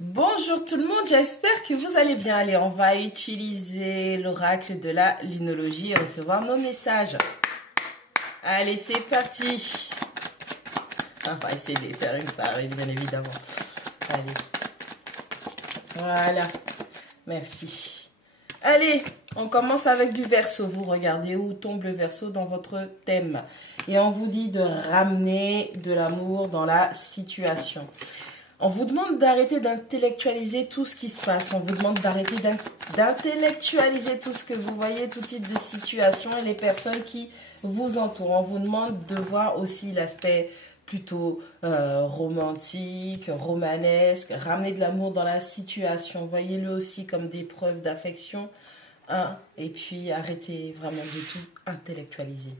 Bonjour tout le monde, j'espère que vous allez bien. Allez, on va utiliser l'oracle de la lunologie et recevoir nos messages. Allez, c'est parti. On va essayer de les faire une par une, bien évidemment. Allez. Voilà. Merci. Allez, on commence avec du verseau. Vous regardez où tombe le verseau dans votre thème. Et on vous dit de ramener de l'amour dans la situation. On vous demande d'arrêter d'intellectualiser tout ce qui se passe. On vous demande d'arrêter d'intellectualiser tout ce que vous voyez, tout type de situation et les personnes qui vous entourent. On vous demande de voir aussi l'aspect plutôt romantique, romanesque. Ramener de l'amour dans la situation. Voyez-le aussi comme des preuves d'affection. Et puis arrêtez vraiment de tout intellectualiser.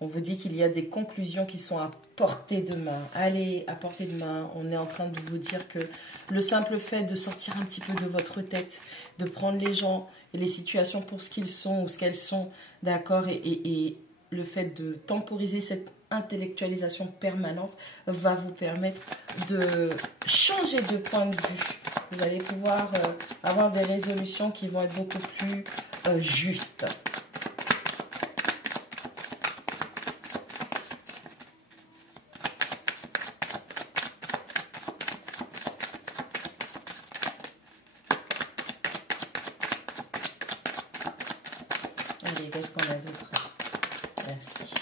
On vous dit qu'il y a des conclusions qui sont à portée de main. Allez, à portée de main, on est en train de vous dire que le simple fait de sortir un petit peu de votre tête, de prendre les gens et les situations pour ce qu'ils sont ou ce qu'elles sont, d'accord, et le fait de temporiser cette intellectualisation permanente va vous permettre de changer de point de vue. Vous allez pouvoir avoir des résolutions qui vont être beaucoup plus justes. Allez, qu'est-ce qu'on a d'autre? Merci.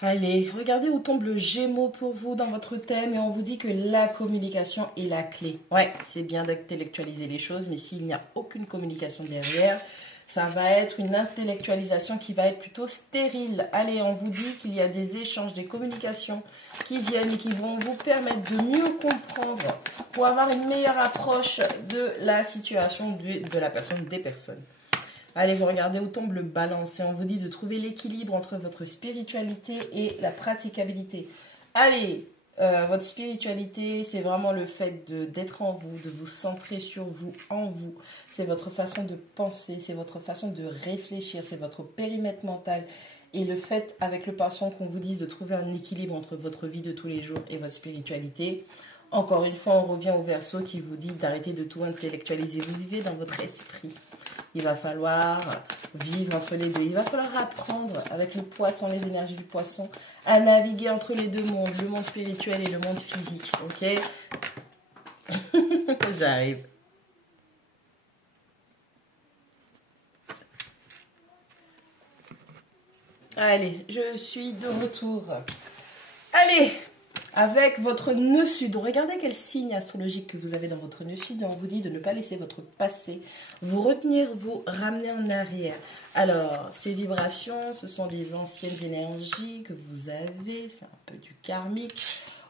Allez, regardez où tombe le Gémeaux pour vous dans votre thème et on vous dit que la communication est la clé. Ouais, c'est bien d'intellectualiser les choses, mais s'il n'y a aucune communication derrière, ça va être une intellectualisation qui va être plutôt stérile. Allez, on vous dit qu'il y a des échanges, des communications qui viennent et qui vont vous permettre de mieux comprendre pour avoir une meilleure approche de la situation de la personne, des personnes. Allez, vous regardez où tombe le balance et on vous dit de trouver l'équilibre entre votre spiritualité et la praticabilité. Allez, votre spiritualité, c'est vraiment le fait d'être en vous, de vous centrer sur vous, en vous. C'est votre façon de penser, c'est votre façon de réfléchir, c'est votre périmètre mental. Et le fait, avec le patient, qu'on vous dise de trouver un équilibre entre votre vie de tous les jours et votre spiritualité. Encore une fois, on revient au verseau qui vous dit d'arrêter de tout intellectualiser. Vous vivez dans votre esprit. Il va falloir vivre entre les deux. Il va falloir apprendre avec le poisson, les énergies du poisson, à naviguer entre les deux mondes, le monde spirituel et le monde physique. Ok? J'arrive. Allez, je suis de retour. Allez! Avec votre nœud sud, regardez quel signe astrologique que vous avez dans votre nœud sud. On vous dit de ne pas laisser votre passé vous retenir, vous ramener en arrière. Alors, ces vibrations, ce sont des anciennes énergies que vous avez, c'est un peu du karmique,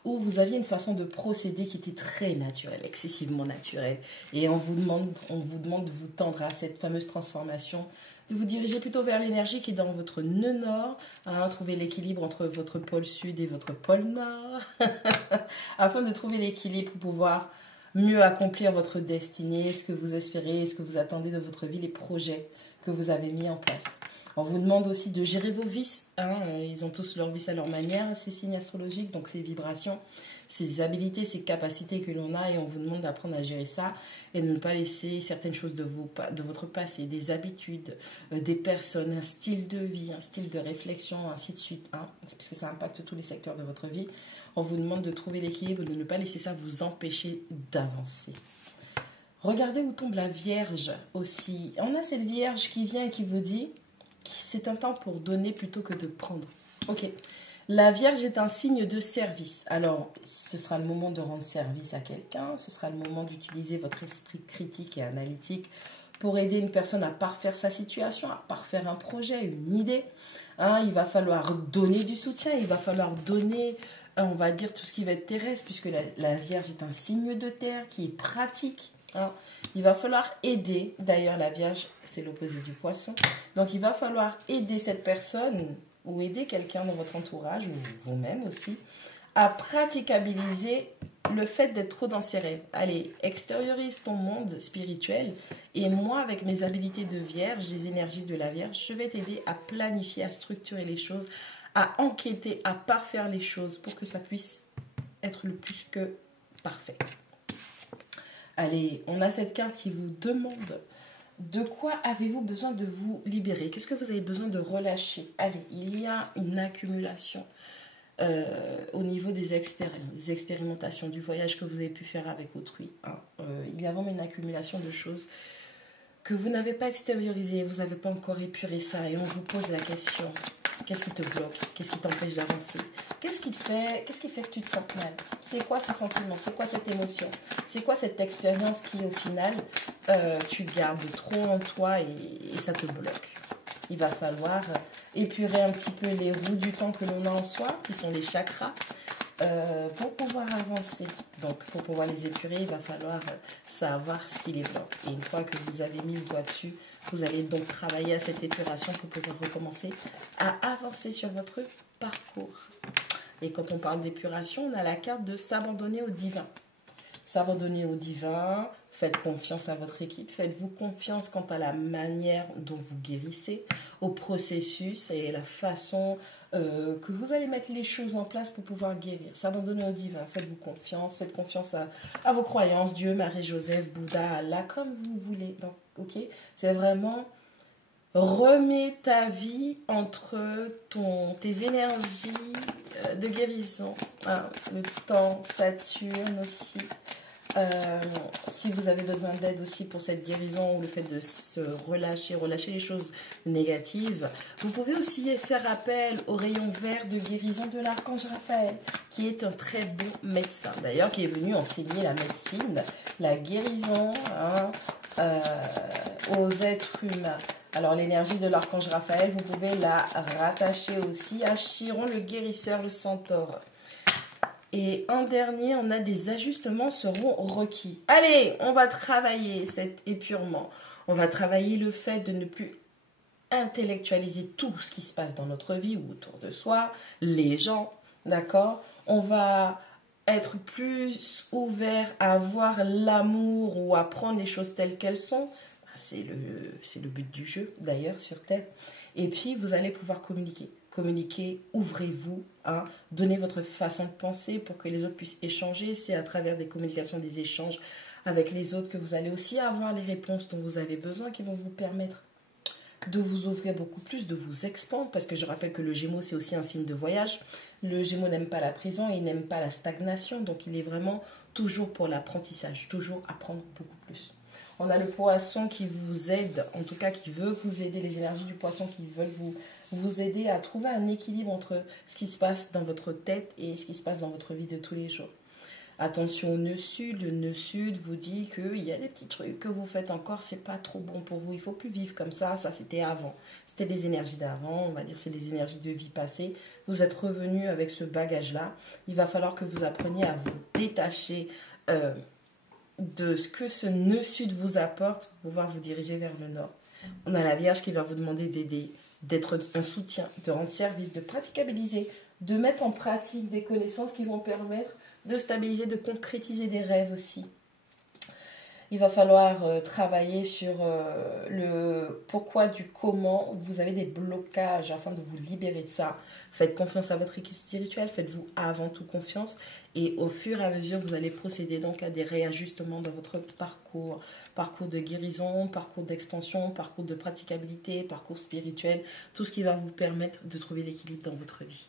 où vous aviez une façon de procéder qui était très naturelle, excessivement naturelle. Et on vous demande de vous tendre à cette fameuse transformation, de vous diriger plutôt vers l'énergie qui est dans votre nœud nord, trouver l'équilibre entre votre pôle sud et votre pôle nord, afin de trouver l'équilibre pour pouvoir mieux accomplir votre destinée, ce que vous espérez, ce que vous attendez de votre vie, les projets que vous avez mis en place. On vous demande aussi de gérer vos vices. Ils ont tous leurs vices à leur manière, ces signes astrologiques, donc ces vibrations, ces habilités, ces capacités que l'on a. Et on vous demande d'apprendre à gérer ça et de ne pas laisser certaines choses de votre passé, des habitudes, des personnes, un style de vie, un style de réflexion, ainsi de suite. Puisque ça impacte tous les secteurs de votre vie. On vous demande de trouver l'équilibre, de ne pas laisser ça vous empêcher d'avancer. Regardez où tombe la Vierge aussi. On a cette Vierge qui vient et qui vous dit... c'est un temps pour donner plutôt que de prendre. Ok. La Vierge est un signe de service. Alors, ce sera le moment de rendre service à quelqu'un. Ce sera le moment d'utiliser votre esprit critique et analytique pour aider une personne à parfaire sa situation, à parfaire un projet, une idée. Il va falloir donner du soutien. Il va falloir donner, on va dire, tout ce qui va être terrestre, puisque la Vierge est un signe de terre qui est pratique. Il va falloir aider, d'ailleurs la Vierge c'est l'opposé du poisson, donc il va falloir aider cette personne ou aider quelqu'un dans votre entourage ou vous-même aussi à praticabiliser le fait d'être trop dans ses rêves. Allez, extériorise ton monde spirituel et moi avec mes habilités de Vierge, les énergies de la Vierge, je vais t'aider à planifier, à structurer les choses, à enquêter, à parfaire les choses pour que ça puisse être le plus que parfait. Allez, on a cette carte qui vous demande de quoi avez-vous besoin de vous libérer? Qu'est-ce que vous avez besoin de relâcher? Allez, il y a une accumulation au niveau des expérimentations, du voyage que vous avez pu faire avec autrui. Hein. Il y a vraiment une accumulation de choses que vous n'avez pas extériorisées, vous n'avez pas encore épuré ça. Et on vous pose la question, qu'est-ce qui te bloque? Qu'est-ce qui t'empêche d'avancer? Qu'est-ce qui fait que tu te sens mal? C'est quoi ce sentiment? C'est quoi cette émotion? C'est quoi cette expérience qui, au final, tu gardes trop en toi et ça te bloque? Il va falloir épurer un petit peu les roues du temps que l'on a en soi, qui sont les chakras, pour pouvoir avancer. Donc, pour pouvoir les épurer, il va falloir savoir ce qui les bloque. Et une fois que vous avez mis le doigt dessus, vous allez donc travailler à cette épuration pour pouvoir recommencer à avancer sur votre parcours. Et quand on parle d'épuration, on a la carte de s'abandonner au divin. S'abandonner au divin, faites confiance à votre équipe, faites-vous confiance quant à la manière dont vous guérissez, au processus et la façon que vous allez mettre les choses en place pour pouvoir guérir. S'abandonner au divin, faites-vous confiance, faites confiance à vos croyances, Dieu, Marie, Joseph, Bouddha, Allah, comme vous voulez. Donc, ok, c'est vraiment remets ta vie entre tes énergies de guérison, hein, le temps, Saturne aussi. Si vous avez besoin d'aide aussi pour cette guérison ou le fait de se relâcher les choses négatives, vous pouvez aussi faire appel au rayon vert de guérison de l'archange Raphaël, qui est un très bon médecin, d'ailleurs, qui est venu enseigner la médecine, la guérison aux êtres humains. Alors, l'énergie de l'archange Raphaël, vous pouvez la rattacher aussi à Chiron, le guérisseur, le centaure. Et en dernier, on a des ajustements seront requis. Allez, on va travailler cet épurement. On va travailler le fait de ne plus intellectualiser tout ce qui se passe dans notre vie ou autour de soi, les gens, d'accord? On va être plus ouvert à voir l'amour ou à prendre les choses telles qu'elles sont. C'est le but du jeu, d'ailleurs, sur Terre. Et puis, vous allez pouvoir communiquer. Communiquez, ouvrez-vous, hein, donnez votre façon de penser pour que les autres puissent échanger. C'est à travers des communications, des échanges avec les autres que vous allez aussi avoir les réponses dont vous avez besoin qui vont vous permettre de vous ouvrir beaucoup plus, de vous expandre, parce que je rappelle que le Gémeaux, c'est aussi un signe de voyage. Le Gémeaux n'aime pas la prison, il n'aime pas la stagnation, donc il est vraiment toujours pour l'apprentissage, toujours apprendre beaucoup plus. On a le Poisson qui vous aide, en tout cas qui veut vous aider, les énergies du Poisson qui veulent vous aider à trouver un équilibre entre ce qui se passe dans votre tête et ce qui se passe dans votre vie de tous les jours. Attention au nœud sud, le nœud sud vous dit qu'il y a des petits trucs que vous faites encore, c'est pas trop bon pour vous, il faut plus vivre comme ça c'était avant. C'était des énergies d'avant, on va dire c'est des énergies de vie passée. Vous êtes revenu avec ce bagage-là, il va falloir que vous appreniez à vous détacher de ce que ce nœud sud vous apporte pour pouvoir vous diriger vers le nord. On a la Vierge qui va vous demander d'aider, d'être un soutien, de rendre service, de praticabiliser, de mettre en pratique des connaissances qui vont permettre de stabiliser, de concrétiser des rêves aussi. Il va falloir travailler sur le pourquoi du comment. Vous avez des blocages afin de vous libérer de ça. Faites confiance à votre équipe spirituelle. Faites-vous avant tout confiance. Et au fur et à mesure, vous allez procéder donc à des réajustements dans votre parcours. Parcours de guérison, parcours d'expansion, parcours de praticabilité, parcours spirituel. Tout ce qui va vous permettre de trouver l'équilibre dans votre vie.